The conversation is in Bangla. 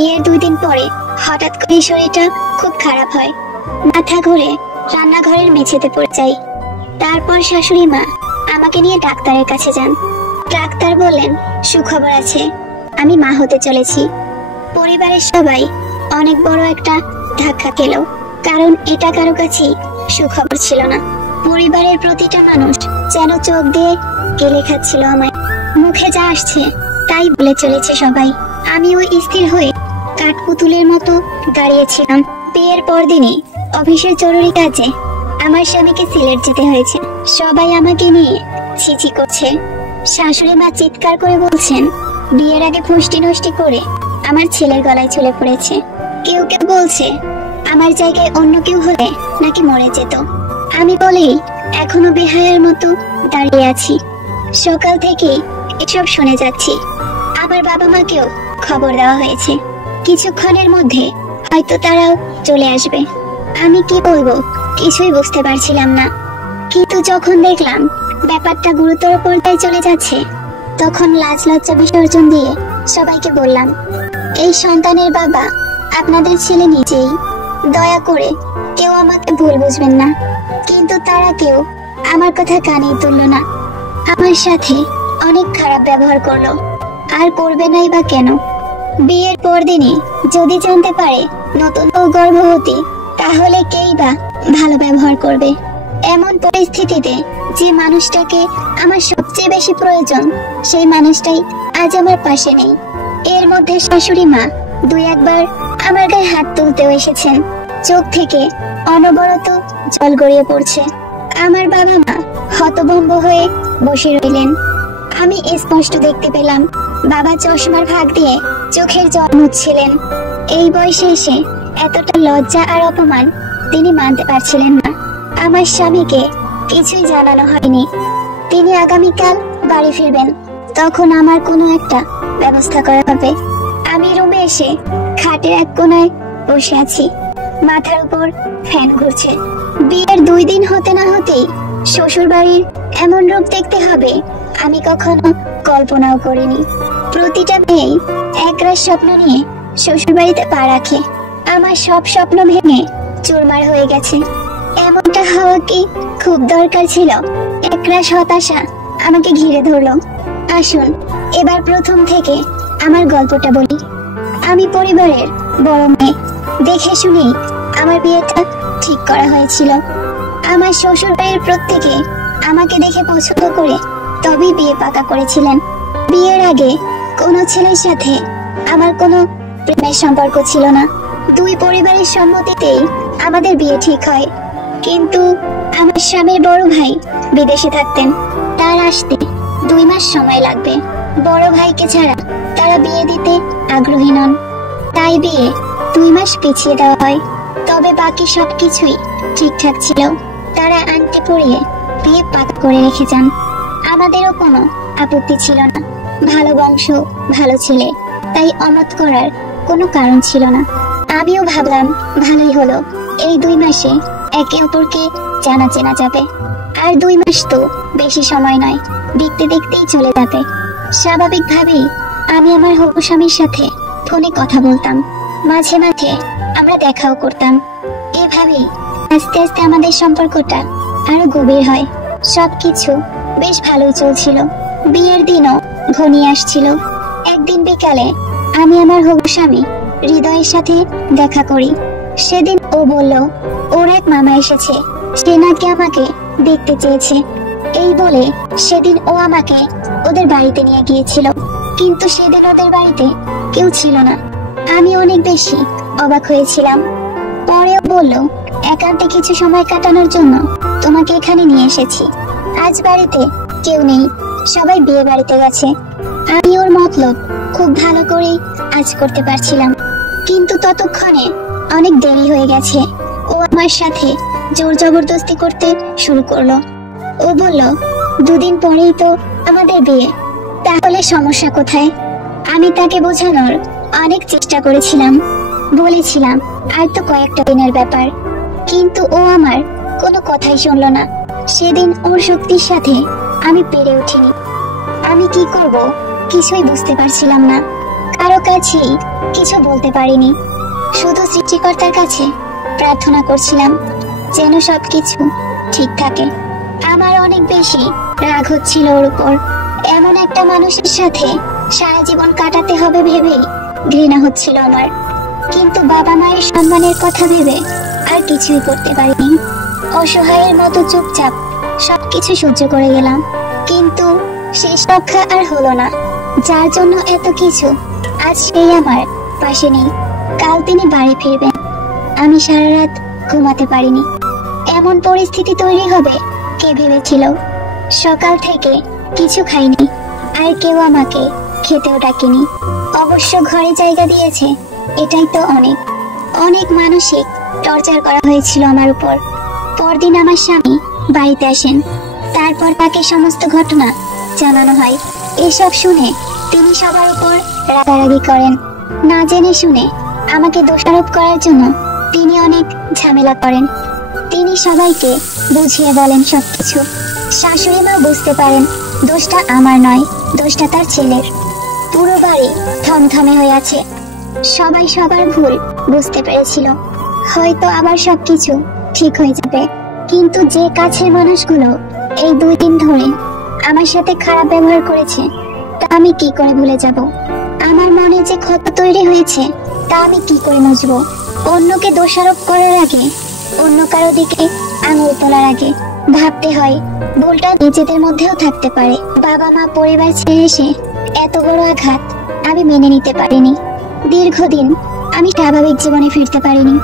বিয়ের 2 দিন পরে হঠাৎ করে শরীরটা খুব খারাপ হয়। মাথা ঘুরে রান্নাঘরের মেঝেতে পড়ে যাই। তারপর শাশুড়ি মা আমাকে নিয়ে ডাক্তারের কাছে যান। ডাক্তার বললেন সুখবর আছে, আমি মা হতে চলেছি। পরিবারের সবাই অনেক বড় একটা ধাক্কা খেল, কারণ এটা কারো কাছেই সুখবর ছিল না। পরিবারের প্রতিটা মানুষ যেন চোখ দিয়ে গেলে খাচ্ছিল আমায়। মুখে যা আসছে তাই বলে চলেছে সবাই। আমি ওই স্থির হয়ে কাঠপুতুলের মতো দাঁড়িয়েছিলাম। বিয়ের পরদিনই অফিসের জরুরি কাজে আমার স্বামীকে সিলেট যেতে হয়েছে। সবাই আমাকে নিয়ে ছিছি করছে। শাশুড়ি মা চিৎকার করে বলছেন বিয়ের আগে ফুষ্টি নষ্টি করে আমার ছেলের গলায় ঝুলে পড়েছে। কেউ কেউ বলছে আমার জায়গায় অন্য কেউ হলে নাকি মরে যেত। আমি বলেই এখনো বেহায়ার মতো দাঁড়িয়ে আছি। সকাল থেকে এসব শুনে যাচ্ছি। আমার বাবা মাকেও খবর দেওয়া হয়েছে, কিছুক্ষণের মধ্যে হয়তো তারাও চলে আসবে। আমি কি বলবো কিছুই বুঝতে পারছিলাম না। কিন্তু যখন দেখলাম ব্যাপারটা গুরুতর পর্যায়ে চলে যাচ্ছে, তখন লাজ লজ্জা বিসর্জন দিয়ে সবাইকে বললাম, এই সন্তানের বাবা আপনাদের ছেলে নিজেই, দয়া করে কেউ আমাকে ভুল বুঝবেন না। কিন্তু তারা কেউ আমার কথা কানেই তুলল না। আমার সাথে অনেক খারাপ ব্যবহার করলো, আর করবে নাই বা কেন? বিয়ের পরদিনই যদি জানতে পারে নতুন বউ গর্ভবতী, তাহলে কেই বা ভালো ব্যবহার করবে? এমন পরিস্থিতিতে যে মানুষটাকে আমার সবচেয়ে বেশি প্রয়োজন, সেই মানুষটাই আজ আমার পাশে নেই। এর মধ্যে শাশুড়ি মা 2-1বার আমার গায়ে হাত তুলতেও এসেছেন। চোখ থেকে অনবরত জল গড়িয়ে পড়ছে। আমার বাবা মা হতভম্ব হয়ে বসে রইলেন। আমি স্পষ্ট দেখতে পেলাম বাবা চশমার ফাঁক দিয়ে চোখের জল মুছছিলেন। এই বয়সে এসে এতটা লজ্জা আর অপমান তিনি মানতে পারছিলেন না। আমার স্বামীকে কিছুই জানানো হয়নি। তিনি আগামীকাল বাড়ি ফিরবেন, তখন আমার কোনো একটা ব্যবস্থা করা হবে। আমি রুমে এসে খাটের এক কোনায় বসে আছি। মাথার উপর ফ্যান ঘুরছে। বিয়ের 2 দিন হতে না হতেই শ্বশুর বাড়ির এমন রূপ দেখতে হবে আমি কখনো কল্পনাও করিনি। প্রতিটা মেয়েই একরাশ স্বপ্ন নিয়ে শ্বশুর বাড়িতে পা রাখে। আমার সব স্বপ্ন ভেঙে চুরমার হয়ে গেছে। এমনটা হওয়া কি খুব দরকার ছিল? একরাশ হতাশা আমাকে ঘিরে ধরলো। আসুন এবার প্রথম থেকে আমার গল্পটা বলি। আমি পরিবারের বড় মেয়ে, দেখে শুনেই আমার বিয়েটা ঠিক করা হয়েছিল। আমার শ্বশুর বাড়ির প্রত্যেকে আমাকে দেখে পছন্দ করে তবেই বিয়ে পাকা করেছিলেন। বিয়ের আগে কোনো ছেলের সাথে আমার কোনো প্রেমের সম্পর্ক ছিল না। 2 পরিবারের সম্মতিতেই আমাদের বিয়ে ঠিক হয়। কিন্তু আমার স্বামীর বড় ভাই বিদেশে থাকতেন। তার আসতে 2 মাস সময় লাগবে। বড় ভাইকে ছাড়া তারা বিয়ে দিতে আগ্রহী নন, তাই বিয়ে 2 মাস পিছিয়ে দেওয়া হয়। তবে বাকি সবকিছুই ঠিকঠাক ছিল। তারা আংটি পরিয়ে বিয়ে পাকা করে রেখে যান। আমাদেরও কোনো আপত্তি ছিল না। ভালো বংশ, ভালো ছেলে, তাই অমত করার কোনো কারণ ছিল না। আমিও ভাবলাম ভালোই হলো, এই 2 মাসে একে অপরকে জানা চেনা যাবে। আর 2 মাস তো বেশি সময় নয়, দেখতে দেখতেই চলে যাবে। স্বাভাবিকভাবেই আমি আমার হবু স্বামীর সাথে ফোনে কথা বলতাম। মাঝে মাঝে আমরা দেখাও করতাম। এভাবেই আস্তে আস্তে আমাদের সম্পর্কটা আরো গভীর হয়। সবকিছু বেশ ভালোই চলছিল। বিয়ের দিনও ঘনিয়ে আসছিল। একদিন বিকালে আমি আমার হবু স্বামী হৃদয়ের সাথে দেখা করি। সেদিন ও বলল ওর এক মামা এসেছে, সে নাকি আমাকে দেখতে চেয়েছে। এই বলে সেদিন ও আমাকে ওদের বাড়িতে নিয়ে গিয়েছিল। কিন্তু সেদিন ওদের বাড়িতে কেউ ছিল না। আমি অনেক বেশি অবাক হয়েছিলাম। পরেও বলল একান্তে কিছু সময় কাটানোর জন্য তোমাকে এখানে নিয়ে এসেছি। আজ বাড়িতে কেউ নেই, সবাই বিয়ে বাড়িতে গেছে। আমি ওর মতলব খুব ভালো করেই আজ করতে পারছিলাম, কিন্তু ততক্ষণে অনেক দেরি হয়ে গেছে। ও আমার সাথে জোর জবরদস্তি করতে শুরু করলো। ও বলল 2 দিন পরেই তো আমাদের বিয়ে, তাহলে সমস্যা কোথায়? আমি তাকে বোঝানোর অনেক চেষ্টা করেছিলাম। বলেছিলাম আর তো কয়েকটা দিনের ব্যাপার, কিন্তু ও আমার কোনো কথাই শুনলো না। সেদিন ওর শক্তির সাথে আমি পেরে উঠিনি। আমি কি করব কিছুই বুঝতে পারছিলাম না, কারো কাছেই কিছু বলতে পারিনি। শুধু সৃষ্টিকর্তার কাছে প্রার্থনা করছিলাম যেন সবকিছু ঠিক থাকে। আমার অনেক বেশি রাগ হচ্ছিল ওর উপর। এমন একটা মানুষের সাথে সারা জীবন কাটাতে হবে ভেবেই ঘৃণা হচ্ছিল আমার। কিন্তু বাবা মায়ের সম্মানের কথা ভেবে আর কিছুই করতে পারিনি। অসহায়ের মতো চুপচাপ সবকিছু সহ্য করে গেলাম। কিন্তু শেষ রক্ষা আর হলো না। যার জন্য এত কিছু, আজ সেই আমার পাশে নেই। কাল তিনি বাড়ি ফিরবেন। আমি সারা রাত ঘুমাতে পারিনি। এমন পরিস্থিতি তৈরি হবে কে ভেবেছিল? সকাল থেকে কিছু খাইনি, আর কেউ আমাকে খেতেও ডাকেনি। অবশ্য ঘরে জায়গা দিয়েছে, এটাই তো অনেক। অনেক মানসিক টর্চার করা হয়েছিল আমার উপর। পরদিন আমার স্বামী বাড়িতে আসেন। তারপর তাকে সমস্ত ঘটনা জানানো হয়। এসব শুনে তিনি সবার উপর রাগারাগি করেন। না জেনে শুনে আমাকে দোষারোপ করার জন্য তিনি অনেক ঝামেলা করেন। তিনি সবাইকে বুঝিয়ে বলেন সবকিছু। শাশুড়ি মা বুঝতে পারেন দোষটা আমার নয়, দোষটা তার ছেলের। পুরো বাড়ি থমথমে হয়ে আছে। সবাই সবার ভুল বুঝতে পেরেছিল। হয়তো আবার সবকিছু ঠিক হয়ে যাবে। কিন্তু যে কাছের মানুষগুলো এই 2 দিন ধরে আমার সাথে খারাপ ব্যবহার করেছে, তা আমি কি করে ভুলে যাব? আমার মনে যে ক্ষত তৈরি হয়েছে, তা আমি কি করে মুছবো? অন্যকে দোষারোপ করার আগে, অন্য কারো দিকে আঙুল তোলার আগে ভাবতে হয় ভুলটা নিজেদের মধ্যেও থাকতে পারে। বাবা মা পরিবার ছেড়ে এসে এত বড় আঘাত আমি মেনে নিতে পারিনি। দীর্ঘদিন আমি স্বাভাবিক জীবনে ফিরতে পারিনি।